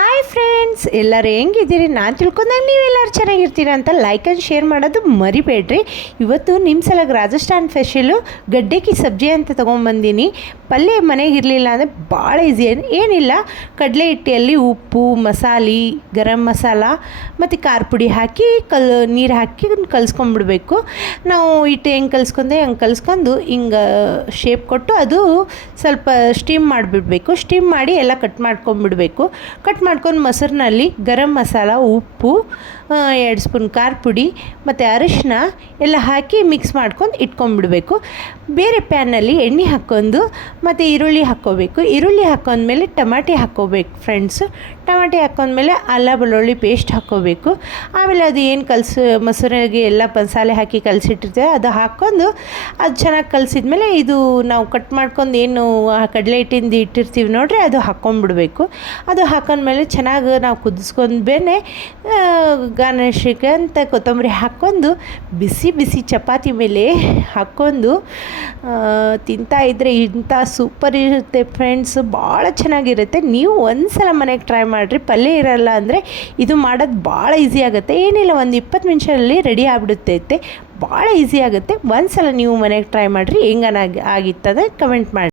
Hi friends, ಎಲ್ಲರೂ ಹೆಂಗಿದ್ದೀರಿ? ನಾನು ತಿಳ್ಕೊಂಡಾಗ ನೀವೆಲ್ಲರೂ ಚೆನ್ನಾಗಿರ್ತೀರ ಅಂತ ಲೈಕ್ ಆ್ಯಂಡ್ ಶೇರ್ ಮಾಡೋದು ಮರಿಬೇಡ್ರಿ. ಇವತ್ತು ನಿಮ್ಮ ಸಲಾಗಿ ರಾಜಸ್ಥಾನ್ ಸ್ಪೆಷಲು ಗಡ್ಡೆಕಿ ಸಬ್ಜಿ ಅಂತ ತೊಗೊಂಬಂದೀನಿ. ಪಲ್ಯ ಮನೆಗೆ ಇರಲಿಲ್ಲ ಅಂದರೆ ಭಾಳ ಈಸಿ. ಏನಿಲ್ಲ, ಕಡಲೆ ಹಿಟ್ಟಲ್ಲಿ ಉಪ್ಪು, ಮಸಾಲೆ, ಗರಂ ಮಸಾಲ ಮತ್ತು ಖಾರ ಪುಡಿ ಹಾಕಿ ನೀರು ಹಾಕಿ ಕಲಿಸ್ಕೊಂಡ್ಬಿಡ್ಬೇಕು. ನಾವು ಹಿಟ್ಟು ಹೆಂಗೆ ಕಲಿಸ್ಕೊಂಡೆ ಹಂಗೆ ಕಲಿಸ್ಕೊಂಡು ಹಿಂಗೆ ಶೇಪ್ ಕೊಟ್ಟು ಅದು ಸ್ವಲ್ಪ ಸ್ಟೀಮ್ ಮಾಡಿಬಿಡ್ಬೇಕು. ಸ್ಟೀಮ್ ಮಾಡಿ ಎಲ್ಲ ಕಟ್ ಮಾಡ್ಕೊಂಬಿಡಬೇಕು. ಕಟ್ ಮಾಡ್ಕೊಂಡು ಮೊಸರಿನಲ್ಲಿ ಗರಂ ಮಸಾಲ, ಉಪ್ಪು, 2 ಸ್ಪೂನ್ ಖಾರ ಪುಡಿ ಮತ್ತು ಅರಿಶಿನ ಎಲ್ಲ ಹಾಕಿ ಮಿಕ್ಸ್ ಮಾಡ್ಕೊಂಡು ಇಟ್ಕೊಂಡ್ಬಿಡಬೇಕು. ಬೇರೆ ಪ್ಯಾನಲ್ಲಿ ಎಣ್ಣೆ ಹಾಕ್ಕೊಂಡು ಮತ್ತು ಈರುಳ್ಳಿ ಹಾಕ್ಕೋಬೇಕು. ಈರುಳ್ಳಿ ಹಾಕೊಂಡ್ಮೇಲೆ ಟಮಾಟಿ ಹಾಕ್ಕೋಬೇಕು ಫ್ರೆಂಡ್ಸು. ಟಮಾಟಿ ಹಾಕ್ಕೊಂಡ್ಮೇಲೆ ಅಲ್ಲ ಬೆಳ್ಳುಳ್ಳಿ ಪೇಸ್ಟ್ ಹಾಕ್ಕೋಬೇಕು. ಆಮೇಲೆ ಅದು ಏನು ಮೊಸರಿಗೆ ಎಲ್ಲ ಮಸಾಲೆ ಹಾಕಿ ಕಲಸಿಟ್ಟಿರ್ತೇವೆ ಅದು ಹಾಕ್ಕೊಂಡು ಅದು ಚೆನ್ನಾಗಿ ಕಲಸಿದ್ಮೇಲೆ ಇದು ನಾವು ಕಟ್ ಮಾಡ್ಕೊಂಡು ಏನು ಕಡಲೆ ಹಿಟ್ಟಿಂದ ಇಟ್ಟಿರ್ತೀವಿ ನೋಡ್ರಿ, ಅದು ಹಾಕ್ಕೊಂಡ್ಬಿಡ್ಬೇಕು. ಅದು ಹಾಕೊಂಡ್ಮೇಲೆ ಚೆನ್ನಾಗಿ ನಾವು ಕುದಿಸ್ಕೊಂಡ್ಮೇಲೆ ಗಾರ್ನಿಷಿಗೆ ಅಂತ ಕೊತ್ತಂಬರಿ ಹಾಕ್ಕೊಂಡು ಬಿಸಿ ಬಿಸಿ ಚಪಾತಿ ಮೇಲೆ ಹಾಕ್ಕೊಂಡು ತಿಂತಾಯಿದ್ರೆ ಇಂಥ ಸೂಪರ್ ಇರುತ್ತೆ ಫ್ರೆಂಡ್ಸ್, ಭಾಳ ಚೆನ್ನಾಗಿರುತ್ತೆ. ನೀವು ಒಂದು ಸಲ ಮನೆಗೆ ಟ್ರೈ ಮಾಡಿರಿ. ಪಲ್ಯ ಇರಲ್ಲ ಅಂದರೆ ಇದು ಮಾಡೋದು ಭಾಳ ಈಸಿ ಆಗುತ್ತೆ. ಏನಿಲ್ಲ, ಒಂದು 20 ನಿಮಿಷದಲ್ಲಿ ರೆಡಿ ಆಗಿಬಿಡುತ್ತೈತೆ. ಭಾಳ ಈಸಿ ಆಗುತ್ತೆ. ಒಂದು ಸಲ ನೀವು ಮನೆಗೆ ಟ್ರೈ ಮಾಡಿರಿ. ಹೆಂಗನಾಗಿ ಆಗಿತ್ತದ ಕಮೆಂಟ್ ಮಾಡಿ.